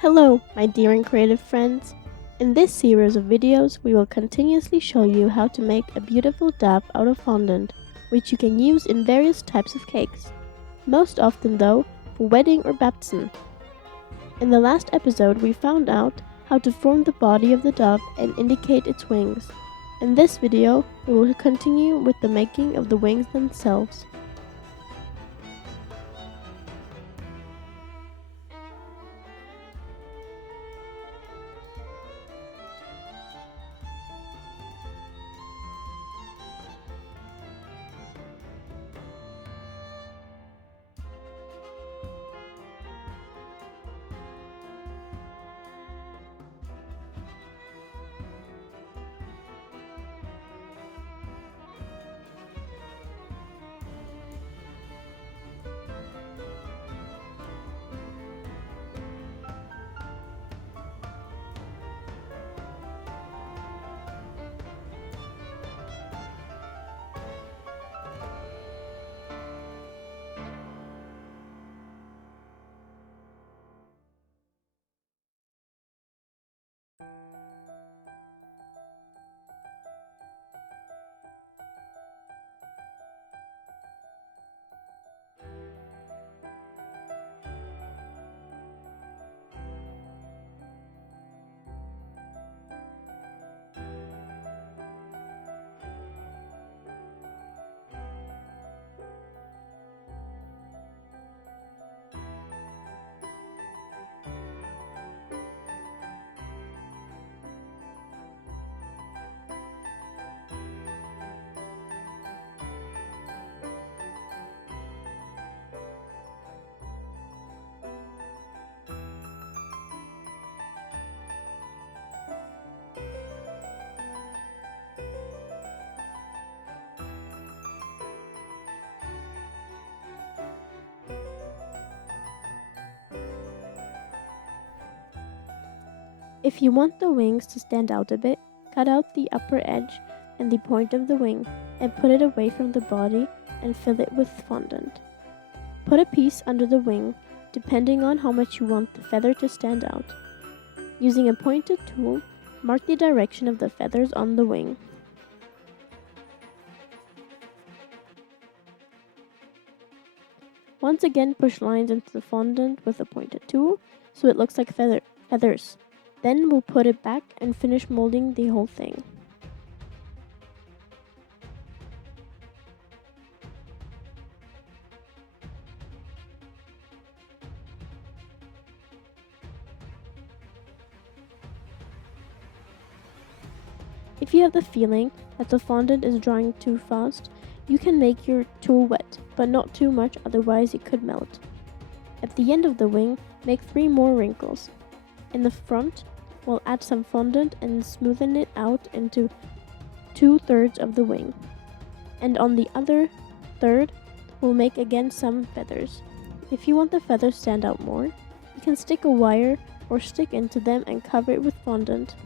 Hello, my dear and creative friends. In this series of videos, we will continuously show you how to make a beautiful dove out of fondant, which you can use in various types of cakes. Most often though, for wedding or baptism. In the last episode, we found out how to form the body of the dove and indicate its wings. In this video, we will continue with the making of the wings themselves. If you want the wings to stand out a bit, cut out the upper edge and the point of the wing and put it away from the body and fill it with fondant. Put a piece under the wing, depending on how much you want the feather to stand out. Using a pointed tool, mark the direction of the feathers on the wing. Once again, push lines into the fondant with a pointed tool so it looks like feathers. Then we'll put it back and finish molding the whole thing. If you have the feeling that the fondant is drying too fast, you can make your tool wet, but not too much, otherwise it could melt. At the end of the wing, make 3 more wrinkles. In the front, we'll add some fondant and smoothen it out into 2/3 of the wing. And on the other third, we'll make again some feathers. If you want the feathers to stand out more, you can stick a wire or stick into them and cover it with fondant.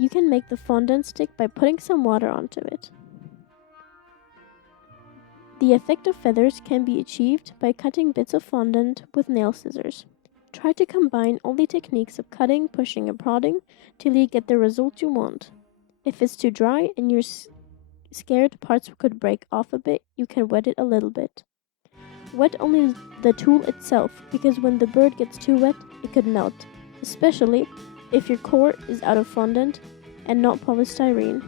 You can make the fondant stick by putting some water onto it. The effect of feathers can be achieved by cutting bits of fondant with nail scissors. Try to combine all the techniques of cutting, pushing, and prodding till you get the result you want. If it's too dry and you're scared parts could break off a bit, you can wet it a little bit. Wet only the tool itself, because when the bird gets too wet, it could melt, especially if your core is out of fondant and not polystyrene.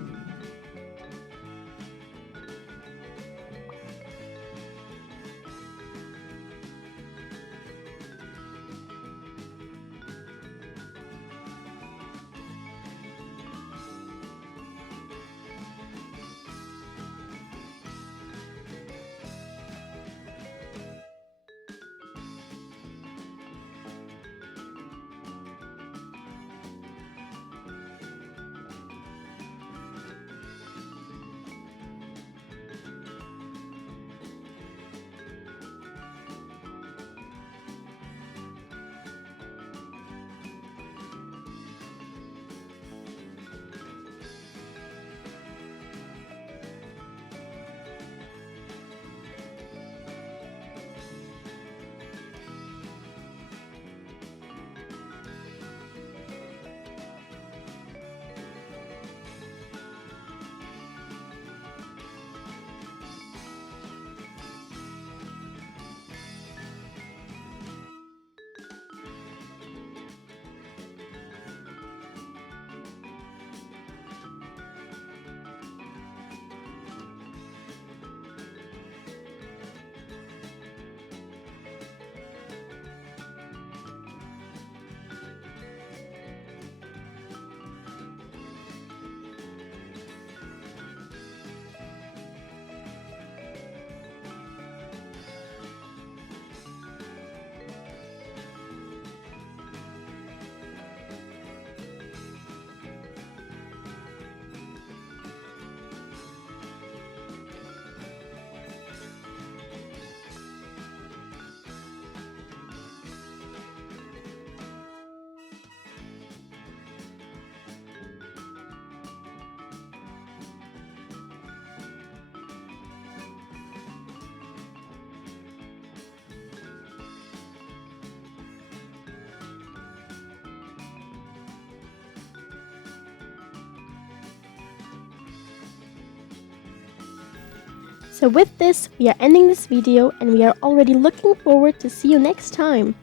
So with this, we are ending this video and we are already looking forward to see you next time.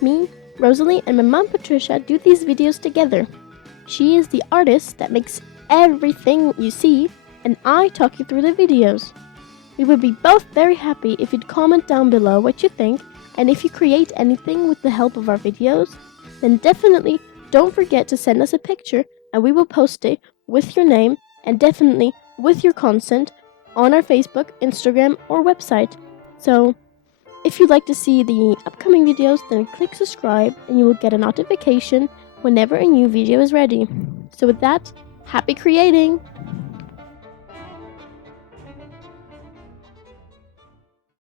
Me, Rosalie, and my mom Patricia do these videos together. She is the artist that makes everything you see, and I talk you through the videos. We would be both very happy if you'd comment down below what you think, and if you create anything with the help of our videos, then definitely don't forget to send us a picture and we will post it with your name and definitely with your consent on our Facebook, Instagram, or website. So if you'd like to see the upcoming videos, then click subscribe and you will get a notification whenever a new video is ready. So with that, happy creating!